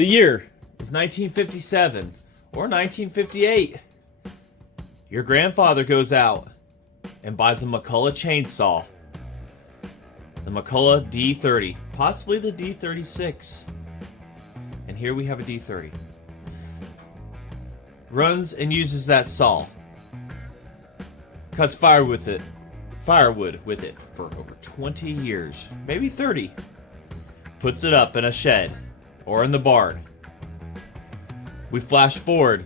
The year is 1957 or 1958. Your grandfather goes out and buys a McCulloch chainsaw. The McCulloch D30, possibly the D36. And here we have a D30. Runs and uses that saw. Cuts firewood with it for over 20 years, maybe 30. Puts it up in a shed or in the barn. We flash forward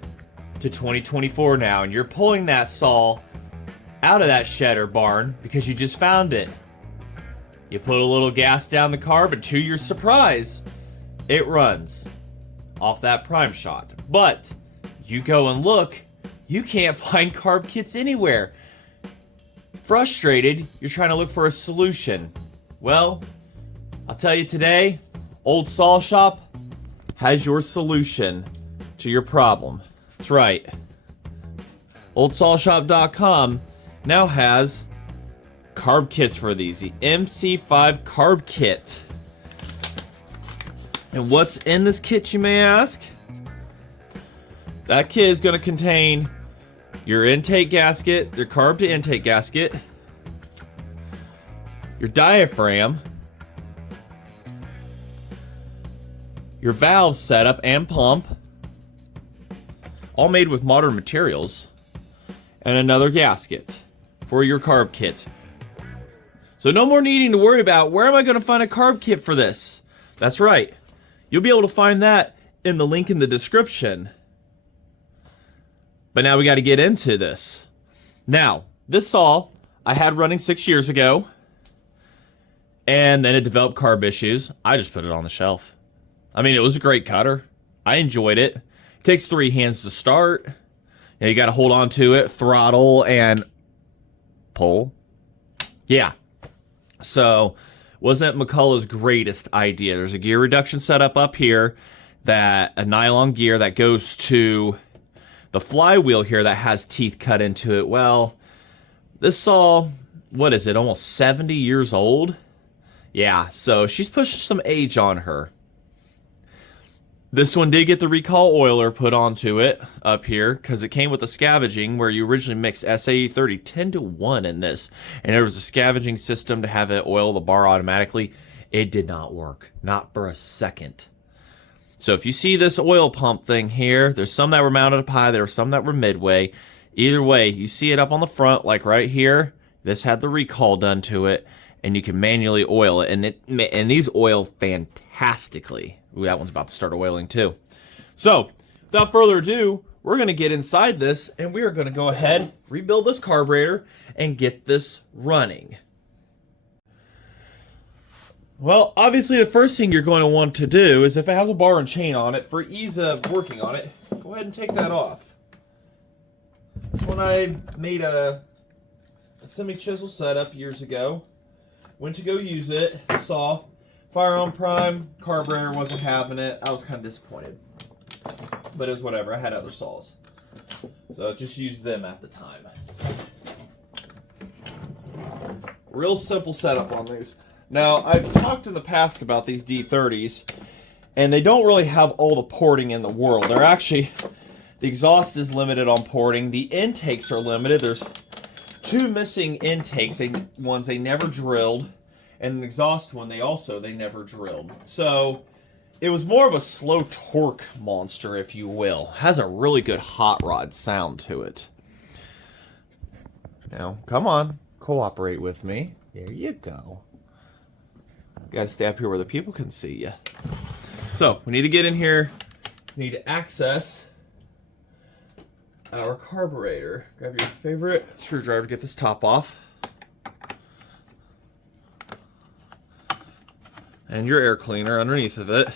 to 2024 now, and you're pulling that saw out of that shed or barn because you just found it. You put a little gas down the carb, and to your surprise, it runs off that prime shot. But you go and look, you can't find carb kits anywhere. Frustrated, you're trying to look for a solution. Well, I'll tell you today, Old Saw Shop has your solution to your problem. That's right. oldsawshop.com now has carb kits for these. The MC5 carb kit. And what's in this kit, you may ask? That kit is going to contain your intake gasket, your carb to intake gasket, your diaphragm, your valve setup and pump, all made with modern materials, and another gasket for your carb kit. So no more needing to worry about where am I going to find a carb kit for this. That's right. You'll be able to find that in the link in the description. But now we got to get into this. Now, this saw I had running 6 years ago, and then it developed carb issues. I just put it on the shelf. I mean, it was a great cutter. I enjoyed it. It takes 3 hands to start. You got to hold on to it, throttle, and pull. Yeah. So, wasn't McCulloch's greatest idea. There's a gear reduction setup up here, that a nylon gear that goes to the flywheel here that has teeth cut into it. Well, this saw, what is it, almost 70 years old? Yeah, so she's pushing some age on her. This one did get the recall oiler put onto it up here because it came with a scavenging where you originally mixed SAE 30 10-1 in this. And there was a scavenging system to have it oil the bar automatically. It did not work, not for a second. So if you see this oil pump thing here, there's some that were mounted up high, there were some that were midway. Either way, you see it up on the front, like right here. This had the recall done to it, and you can manually oil it. And these oil fantastically. Ooh, that one's about to start oiling too. So, without further ado, we're going to get inside this, and we are going to go ahead, rebuild this carburetor, and get this running. Well, obviously the first thing you're going to want to do is if it has a bar and chain on it, for ease of working on it, go ahead and take that off. When I made a semi-chisel setup years ago, went to go use it, saw fire on prime, carburetor wasn't having it. I was kind of disappointed, but it was whatever. I had other saws, so just used them at the time. Real simple setup on these. Now, I've talked in the past about these D30s, and they don't really have all the porting in the world. They're actually, the exhaust is limited on porting. The intakes are limited. There's 2 missing intakes, ones they never drilled, and an exhaust one they never drilled. So, it was more of a slow torque monster, if you will. Has a really good hot rod sound to it. Now, come on, cooperate with me. There you go. Gotta stay up here where the people can see you. So, we need to get in here. We need to access our carburetor. Grab your favorite screwdriver to get this top off. And your air cleaner underneath of it.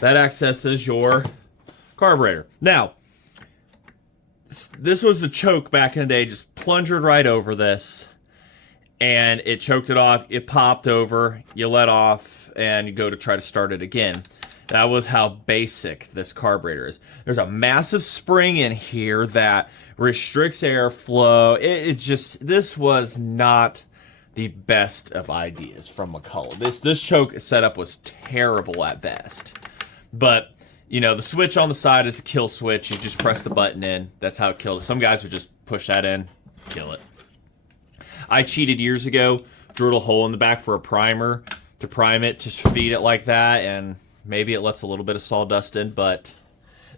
That accesses your carburetor. Now, this was the choke back in the day, just plunged right over this, and it choked it off, it popped over, you let off, and you go to try to start it again. That was how basic this carburetor is. There's a massive spring in here that restricts airflow. It just, this was not the best of ideas from McCulloch. This choke setup was terrible at best. But, you know, the switch on the side is a kill switch. You just press the button in. That's how it killed it. Some guys would just push that in, kill it. I cheated years ago, drilled a hole in the back for a primer to prime it, to feed it like that, and maybe it lets a little bit of sawdust in, but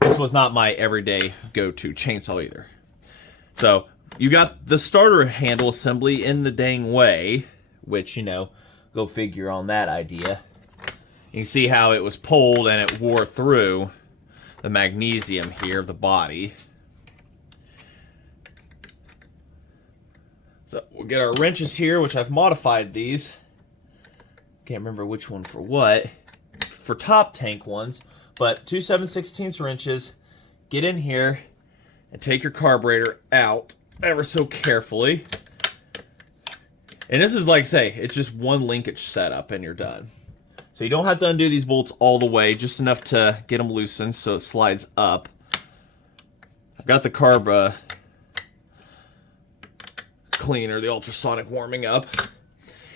this was not my everyday go-to chainsaw either. So, you got the starter handle assembly in the dang way, which, you know, go figure on that idea. You can see how it was pulled and it wore through the magnesium here of the body. So we'll get our wrenches here, which I've modified these. Can't remember which one for what. For top tank ones, but 2 7/16 wrenches. Get in here and take your carburetor out ever so carefully. And this is like, say, it's just one linkage setup and you're done. So you don't have to undo these bolts all the way, just enough to get them loosened so it slides up. I've got the carb cleaner, the ultrasonic, warming up.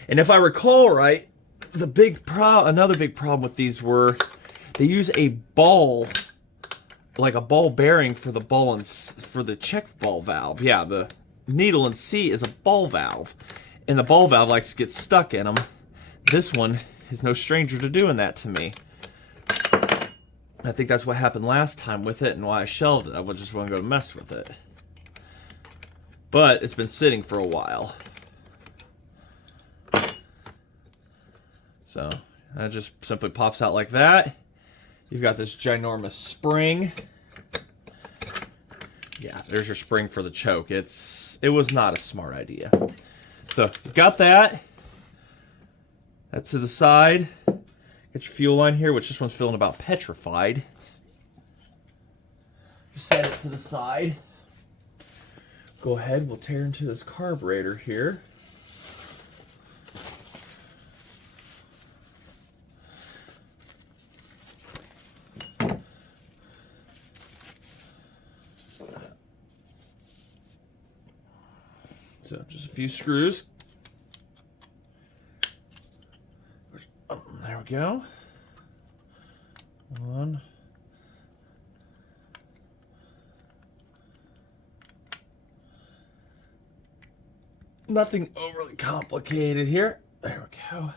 And if I recall right, another big problem with these were they use a ball, like a ball bearing for the ball and for the check ball valve. Yeah, the needle and C is a ball valve, and the ball valve likes to get stuck in them. This one is no stranger to doing that to me. I think that's what happened last time with it and why I shelved it. I just wasn't going to mess with it. But it's been sitting for a while. So that just simply pops out like that. You've got this ginormous spring. Yeah, there's your spring for the choke. It was not a smart idea. So you've got that. That's to the side. Get your fuel line here, which this one's feeling about petrified. Just set it to the side. Go ahead, we'll tear into this carburetor here. So just a few screws. There we go. One. Nothing overly complicated here. There we go.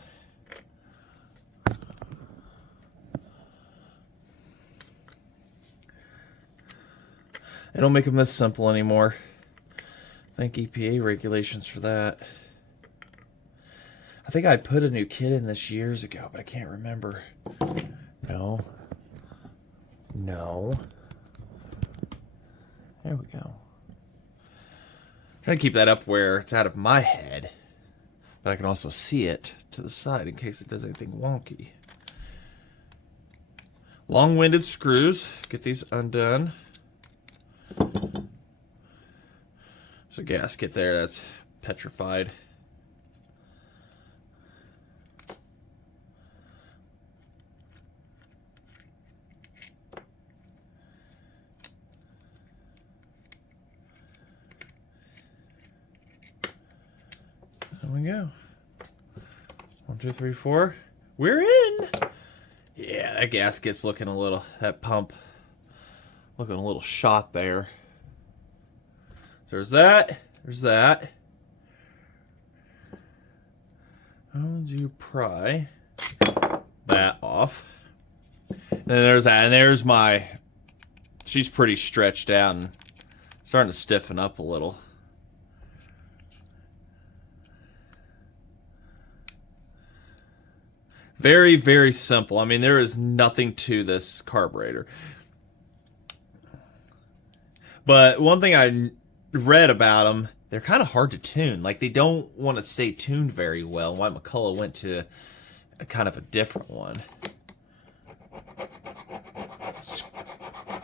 They don't make them this simple anymore. Thank EPA regulations for that. I think I put a new kit in this years ago, but I can't remember. No. There we go. Trying to keep that up where it's out of my head, but I can also see it to the side in case it does anything wonky. Long-winded screws. Get these undone. There's a gasket there that's petrified. There we go. 1, 2, 3, 4. We're in. Yeah, that gasket's looking a little, that pump looking a little shot there. So there's that. There's that. How would you pry that off? And then there's that. And there's my, she's pretty stretched out and starting to stiffen up a little. Very, very simple. I mean, there is nothing to this carburetor. But one thing I read about them, they're kind of hard to tune. Like, they don't want to stay tuned very well. Why McCulloch went to a kind of a different one.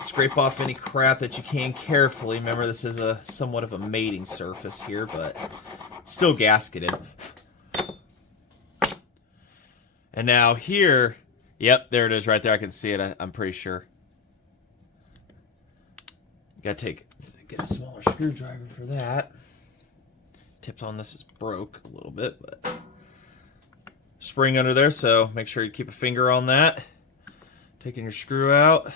Scrape off any crap that you can carefully. Remember, this is a somewhat of a mating surface here, but still gasketed. And now here, yep, there it is right there. I can see it, I'm pretty sure. Gotta get a smaller screwdriver for that. tip on this is broke a little bit, but spring under there, so make sure you keep a finger on that. Taking your screw out.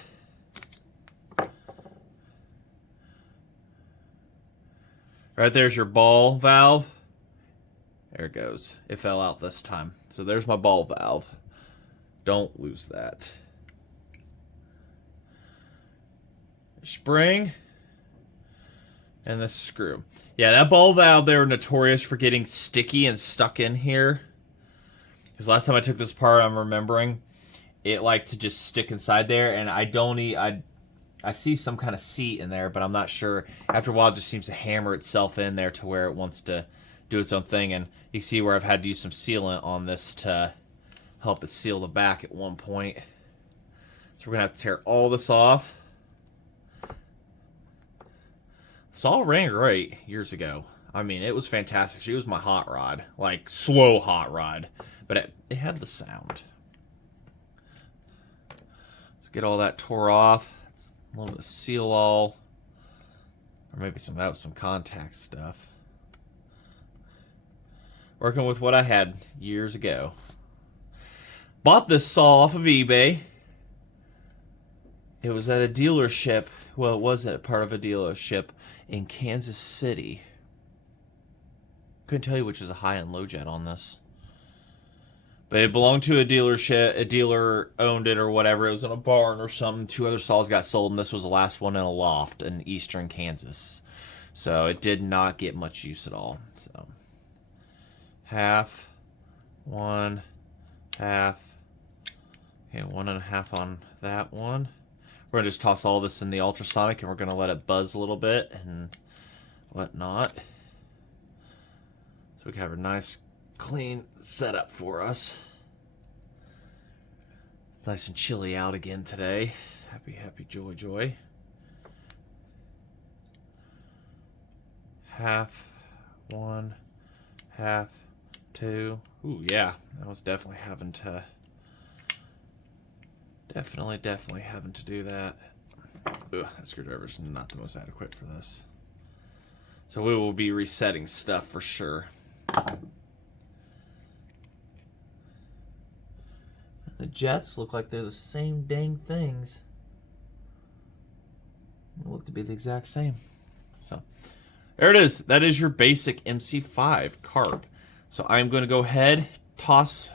Right there's your ball valve. There it goes. It fell out this time. So there's my ball valve. Don't lose that. Spring. And the screw. Yeah, that ball valve, they were notorious for getting sticky and stuck in here. Because last time I took this apart, I'm remembering, it liked to just stick inside there, and I see some kind of seat in there, but I'm not sure. After a while, it just seems to hammer itself in there to where it wants to do its own thing, and you see where I've had to use some sealant on this to help it seal the back at one point. So we're going to have to tear all this off. This all ran great years ago. I mean, it was fantastic. She was my hot rod, like slow hot rod, but it had the sound. Let's get all that tore off. A little bit of seal all, or maybe that was some contact stuff. Working with what I had years ago. Bought this saw off of eBay. It was at a dealership. Well, it was at part of a dealership in Kansas City. Couldn't tell you which is a high and low jet on this. But it belonged to a dealership. A dealer owned it or whatever. It was in a barn or something. 2 other saws got sold, and this was the last one in a loft in eastern Kansas. So it did not get much use at all. So half, 1, half. Okay, 1.5 on that one. We're going to just toss all this in the ultrasonic, and we're going to let it buzz a little bit and whatnot. So we can have a nice clean setup for us. It's nice and chilly out again today. Happy, happy, joy, joy. Half, 1, half, 2. Ooh, yeah, I was definitely having to. Definitely having to do that. Ugh, that screwdriver's not the most adequate for this. So we will be resetting stuff for sure. The jets look like they're the same dang things. They look to be the exact same. So there it is. That is your basic MC5 carb. So I'm going to go ahead, toss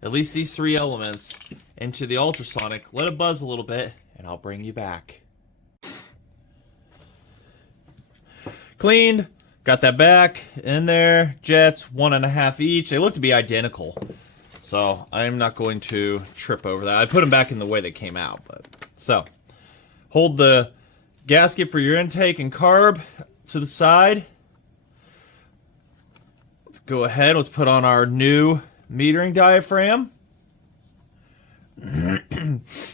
at least these 3 elements into the ultrasonic, let it buzz a little bit, and I'll bring you back. Cleaned, got that back in there, jets, 1.5 each. They look to be identical, so I'm not going to trip over that. I put them back in the way they came out, but so hold the gasket for your intake and carb to the side. Let's go ahead, let's put on our new metering diaphragm.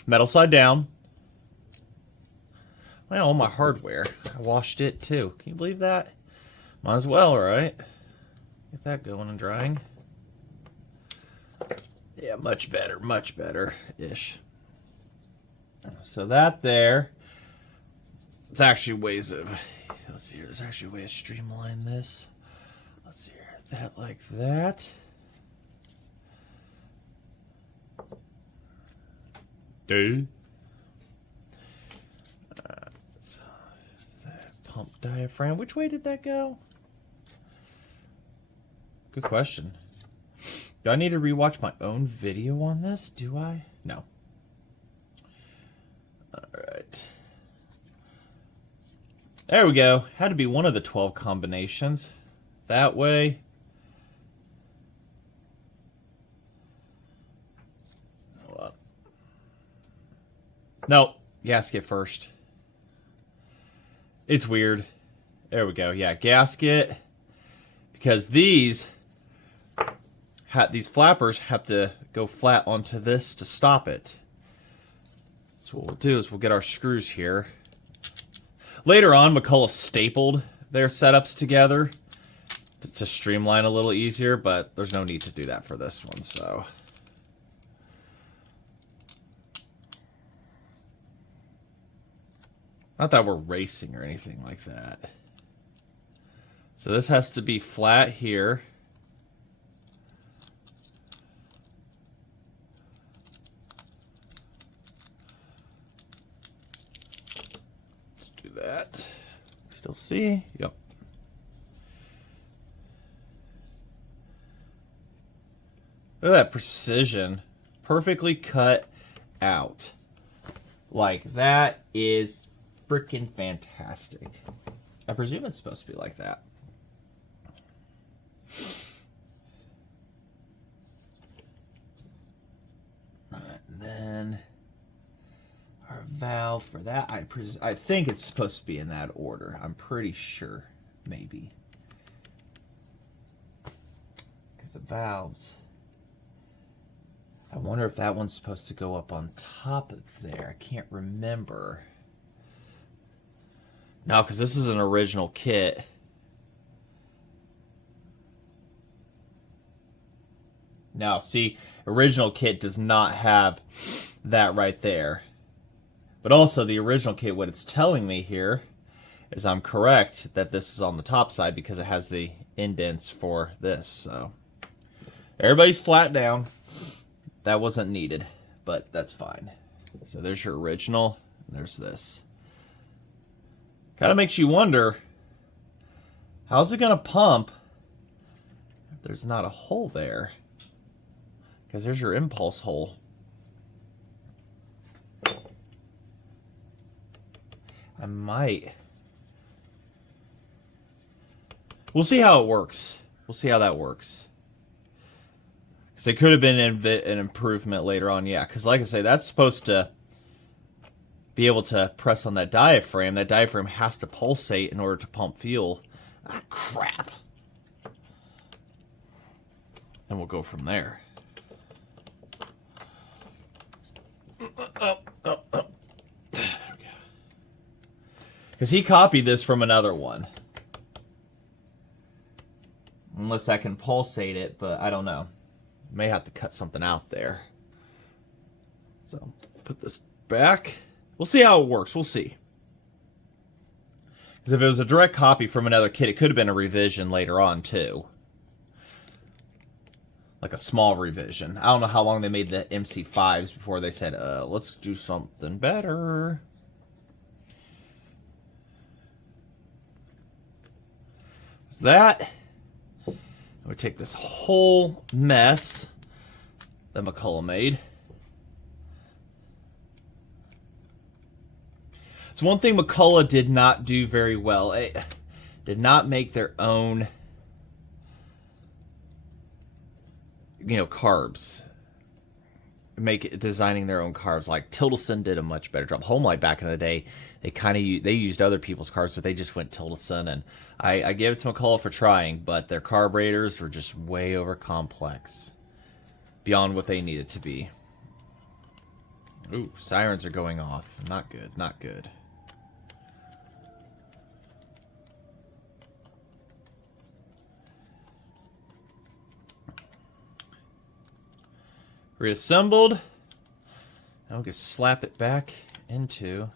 Metal side down. Well, all my hardware. I washed it too. Can you believe that? Might as well, right? Get that going and drying. Yeah, much better-ish. So that there. It's actually ways of. Let's see here. There's actually a way to streamline this. Let's see here. That like that. So that pump diaphragm. Which way did that go? Good question. Do I need to rewatch my own video on this? Do I? No. Alright. There we go. Had to be one of the 12 combinations. That way. No, gasket first. It's weird. There we go. Yeah, gasket. Because these flappers have to go flat onto this to stop it. So what we'll do is we'll get our screws here. Later on, McCulloch stapled their setups together to streamline a little easier, but there's no need to do that for this one, so. Not that we're racing or anything like that. So this has to be flat here. Let's do that. Still see? Yep. Look at that precision. Perfectly cut out. Like, that is freaking fantastic. I presume it's supposed to be like that. And then our valve for that, I think it's supposed to be in that order. I'm pretty sure, maybe. Because the valves, I wonder if that one's supposed to go up on top of there. I can't remember. No, because this is an original kit. Now, see, original kit does not have that right there. But also, the original kit, what it's telling me here is I'm correct that this is on the top side because it has the indents for this. So, everybody's flat down. That wasn't needed, but that's fine. So there's your original, and there's this. Kind of makes you wonder, how's it going to pump if there's not a hole there? Because there's your impulse hole. I might. We'll see how it works. We'll see how that works. Because it could have been an improvement later on, yeah. Because like I say, that's supposed to be able to press on that diaphragm. That diaphragm has to pulsate in order to pump fuel. Ah, crap. And we'll go from there. There we go. Because he copied this from another one. Unless I can pulsate it, but I don't know. May have to cut something out there. So, put this back. We'll see how it works. We'll see. Because if it was a direct copy from another kit, it could have been a revision later on, too. Like a small revision. I don't know how long they made the MC5s before they said, let's do something better. So that... we take this whole mess that McCulloch made. So one thing McCulloch did not do very well, it did not make their own, carbs. Designing their own carbs. Like Tildeson did a much better job. Homelight back in the day, they used other people's carbs, but they just went Tildeson, and I gave it to McCulloch for trying, but their carburetors were just way over complex, beyond what they needed to be. Ooh, sirens are going off. Not good. Not good. Reassembled. Now we can slap it back into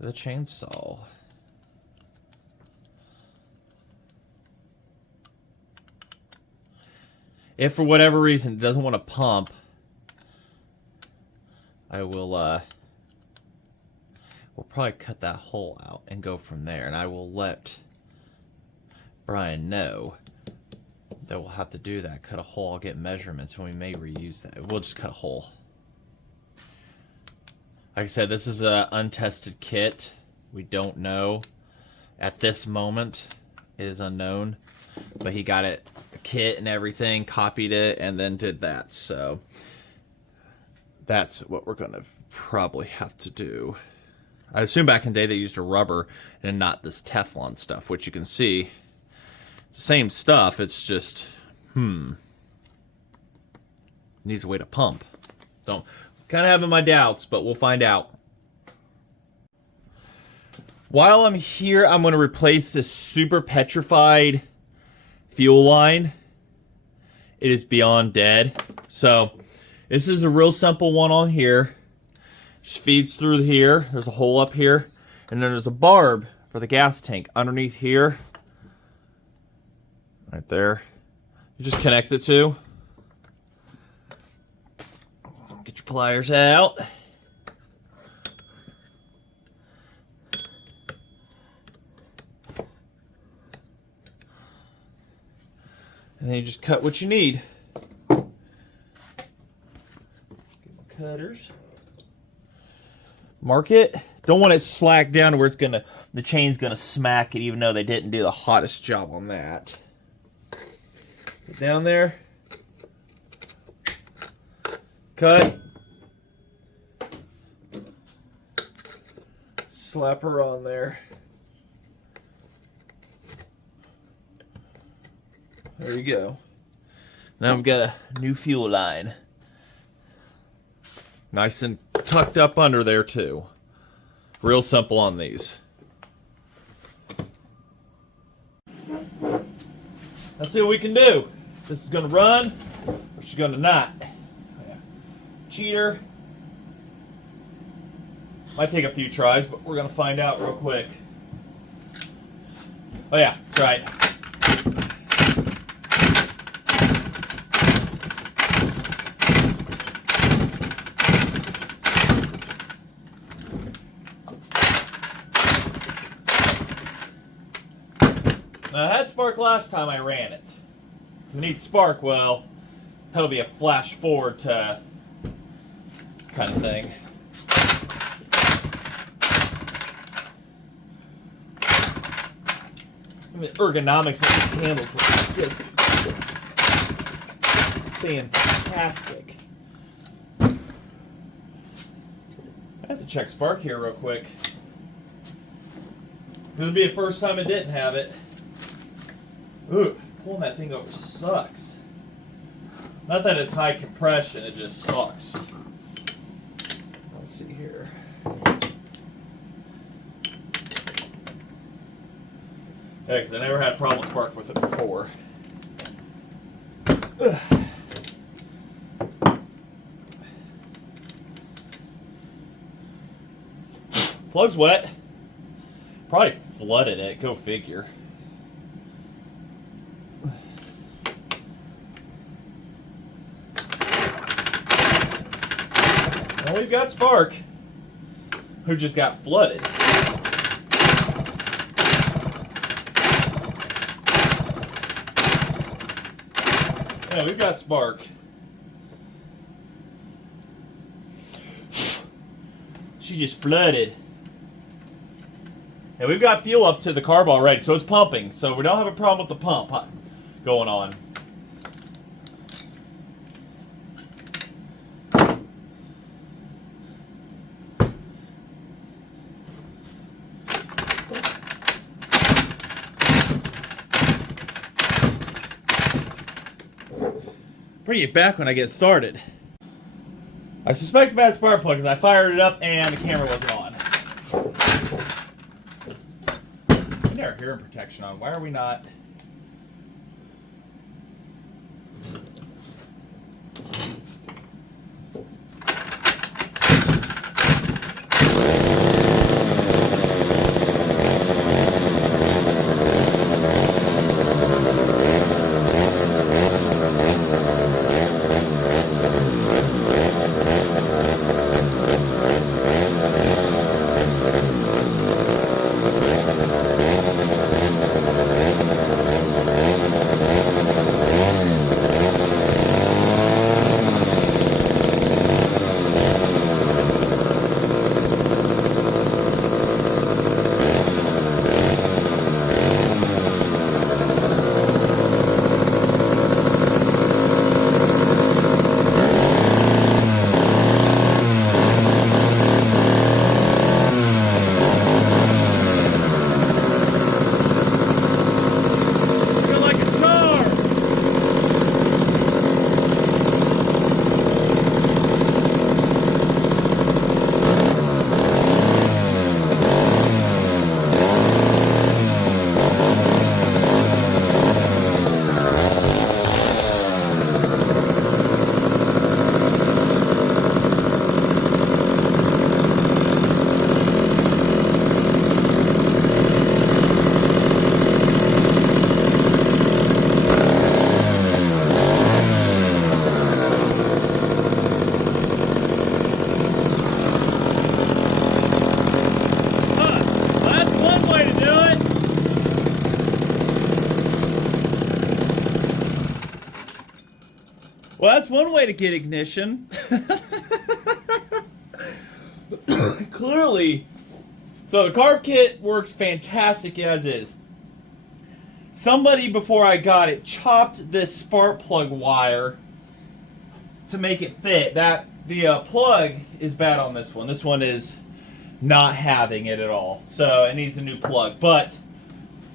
the chainsaw. If for whatever reason it doesn't want to pump, I will we'll probably cut that hole out and go from there, and I will let Brian know that we'll have to do that. Cut a hole. I'll get measurements, and we may reuse that. We'll just cut a hole. Like I said, this is an untested kit. We don't know. At this moment, it is unknown. But he got it, a kit and everything, copied it, and then did that. So that's what we're going to probably have to do. I assume back in the day they used a rubber and not this Teflon stuff, which you can see. It's the same stuff, it's just, needs a way to pump. So, kind of having my doubts, but we'll find out. While I'm here, I'm going to replace this super petrified fuel line. It is beyond dead. So, this is a real simple one on here. Just feeds through here. There's a hole up here. And then there's a barb for the gas tank underneath here. Right there. You just connect it to. Get your pliers out. And then you just cut what you need. Get my cutters. Mark it. Don't want it slack down to where it's gonna, the chain's gonna smack it, even though they didn't do the hottest job on that. Get down there. Cut. Slap her on there. There you go. Now we've got a new fuel line. Nice and tucked up under there too. Real simple on these. Let's see what we can do. This is gonna run, or she's gonna not. Cheater. Might take a few tries, but we're gonna find out real quick. Oh yeah, try it. Now, I had spark last time I ran it. We need spark, well, that'll be a flash forward to kind of thing. And the ergonomics of these handles were just fantastic. I have to check spark here real quick. This would be the first time it didn't have it. Ooh, pulling that thing over sucks. Not that it's high compression, it just sucks. Let's see here. Yeah, because I never had a problem with spark with it before. Ugh. Plug's wet. Probably flooded it, go figure. Well, we've got spark, who just got flooded. Yeah, we've got spark. She just flooded. And we've got fuel up to the carb already, so it's pumping. So we don't have a problem with the pump going on. Bring it back when I get started. I suspect a bad spark plug because I fired it up and the camera wasn't on. We need our hearing protection on. Why are we not? Well, that's one way to get ignition. Clearly. So the carb kit works fantastic as is. Somebody, before I got it, chopped this spark plug wire to make it fit. The plug is bad on this one. This one is not having it at all. So it needs a new plug. But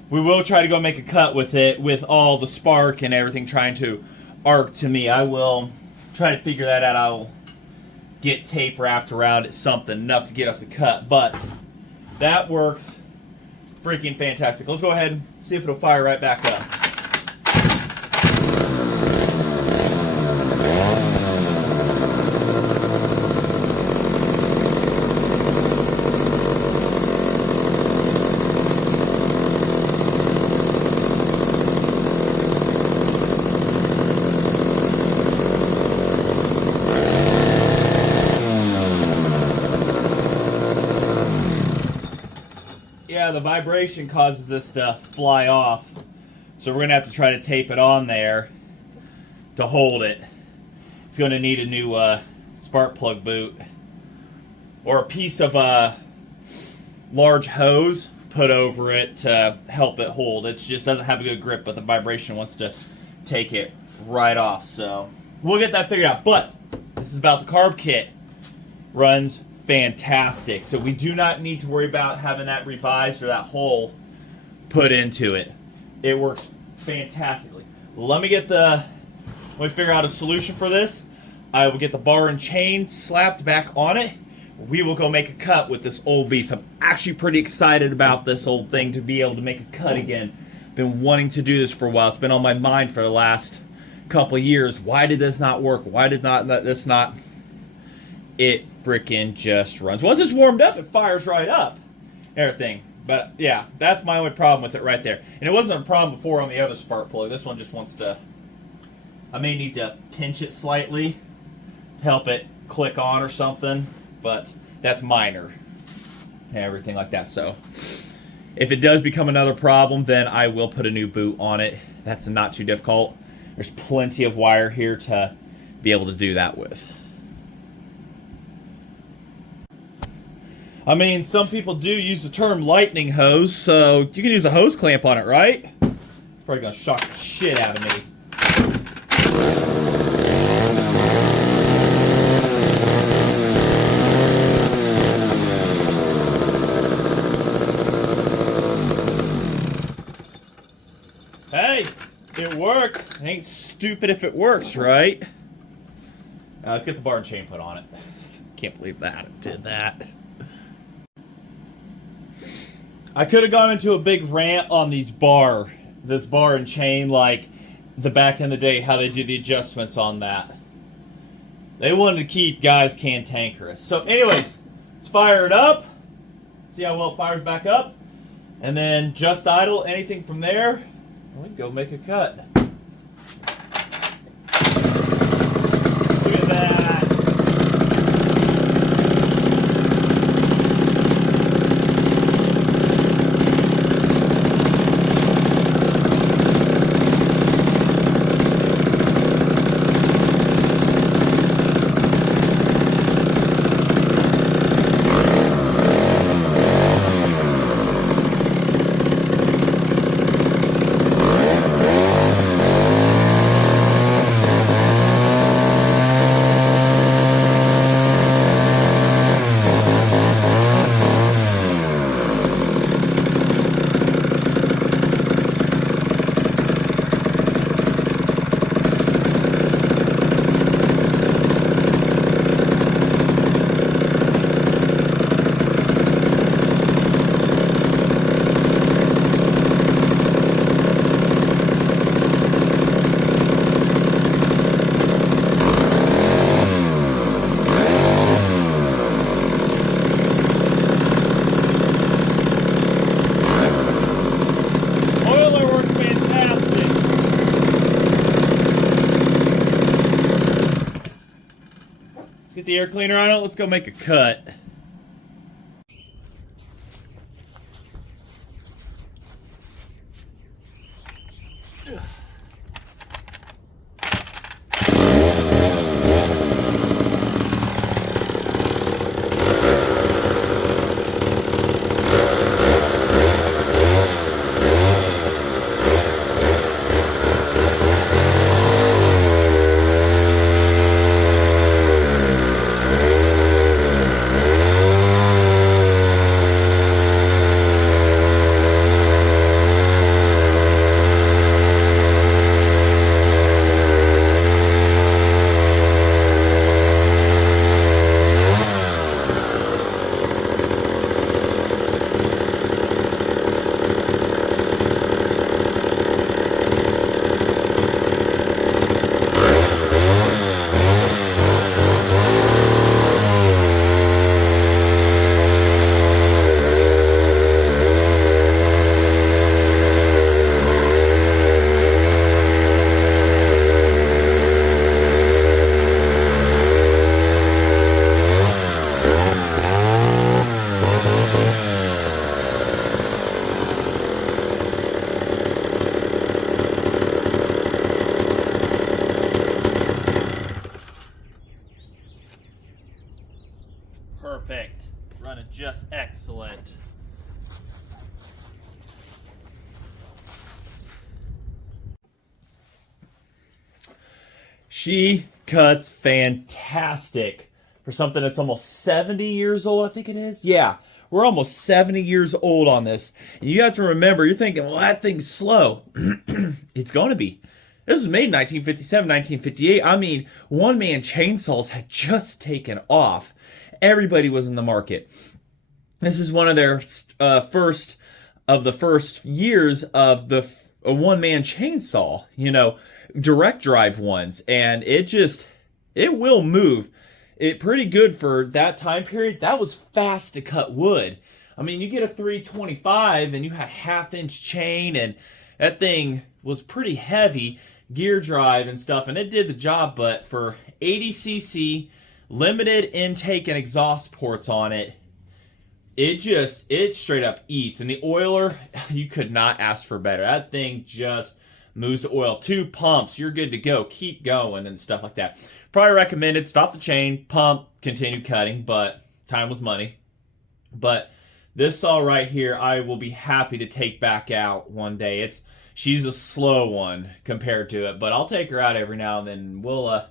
we will try to go make a cut with it, with all the spark and everything trying to arc to me. I will try to figure that out. I will get tape wrapped around it, something enough to get us a cut. But that works freaking fantastic. Let's go ahead and see if it'll fire right back up. Yeah, the vibration causes this to fly off. So we're going to have to try to tape it on there to hold it. It's going to need a new spark plug boot. Or a piece of large hose put over it to help it hold. It just doesn't have a good grip, but the vibration wants to take it right off. So we'll get that figured out. But this is about the carb kit. Runs fantastic. So we do not need to worry about having that revised or that hole put into it. It works fantastically. Let me figure out a solution for this. I will get the bar and chain slapped back on it. We will go make a cut with this old beast. I'm actually pretty excited about this old thing, to be able to make a cut again. Been wanting to do this for a while. It's been on my mind for the last couple of years. Why did this not work? Why did this not? It freaking just runs. Once it's warmed up, it fires right up. Everything. But yeah, that's my only problem with it right there. And it wasn't a problem before on the other spark plug. This one just wants to... I may need to pinch it slightly to help it click on or something. But that's minor. And everything like that. So if it does become another problem, then I will put a new boot on it. That's not too difficult. There's plenty of wire here to be able to do that with. I mean, some people do use the term lightning hose, so you can use a hose clamp on it, right? It's probably gonna shock the shit out of me. Hey, it worked. It ain't stupid if it works, right? Let's get the bar and chain put on it. Can't believe that it did that. I could have gone into a big rant on this bar and chain, like the back in the day, how they do the adjustments on that. They wanted to keep guys cantankerous. So anyways, let's fire it up. See how well it fires back up. And then just idle, anything from there, we can go make a cut. Look at that. Get the air cleaner on it. Let's go make a cut. just excellent. She cuts fantastic for something that's almost 70 years old, I think it is. Yeah, we're almost 70 years old on this. And you have to remember, you're thinking, well, that thing's slow. It's going to be. This was made in 1957, 1958. I mean, one-man chainsaws had just taken off. Everybody was in the market. This is one of their first years of the one-man chainsaw, you know, direct drive ones. And it will move. It pretty good for that time period. That was fast to cut wood. I mean, you get a 325 and you had half-inch chain, and that thing was pretty heavy, gear drive and stuff, and it did the job. But for 80cc, limited intake and exhaust ports on it, it straight up eats. And the oiler, you could not ask for better. That thing just moves the oil. 2 pumps, you're good to go. Keep going and stuff like that. Probably recommended stop the chain, pump, continue cutting, but time was money. But this saw right here, I will be happy to take back out one day. She's a slow one compared to it, but I'll take her out every now and then. We'll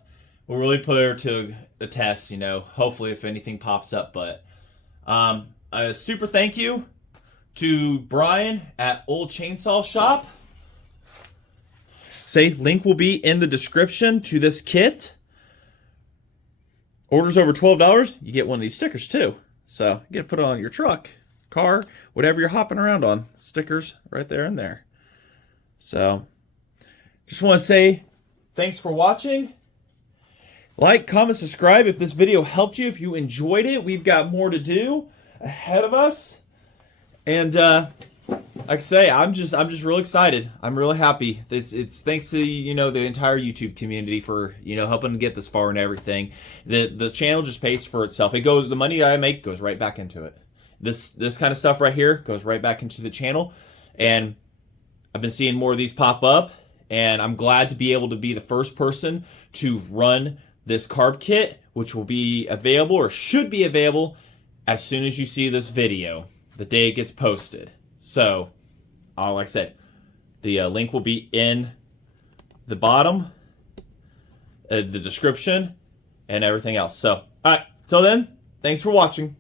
really put her to the test, you know, hopefully if anything pops up. But a super thank you to Brian at Old Chainsaw Shop. Link will be in the description to this kit. Orders over $12, you get one of these stickers too. So you get to put it on your truck, car, whatever you're hopping around on. Stickers right there and there. So just want to say thanks for watching. Like, comment, subscribe if this video helped you. If you enjoyed it, we've got more to do ahead of us. And like I say, I'm just real excited. I'm really happy. It's thanks to, you know, the entire YouTube community for, you know, helping to get this far and everything. The channel just pays for itself. The money I make goes right back into it. This kind of stuff right here goes right back into the channel. And I've been seeing more of these pop up, and I'm glad to be able to be the first person to run this carb kit, which will be available, or should be available, as soon as you see this video, the day it gets posted. So, like I said, the link will be in the bottom, the description, and everything else. So, all right, till then, thanks for watching.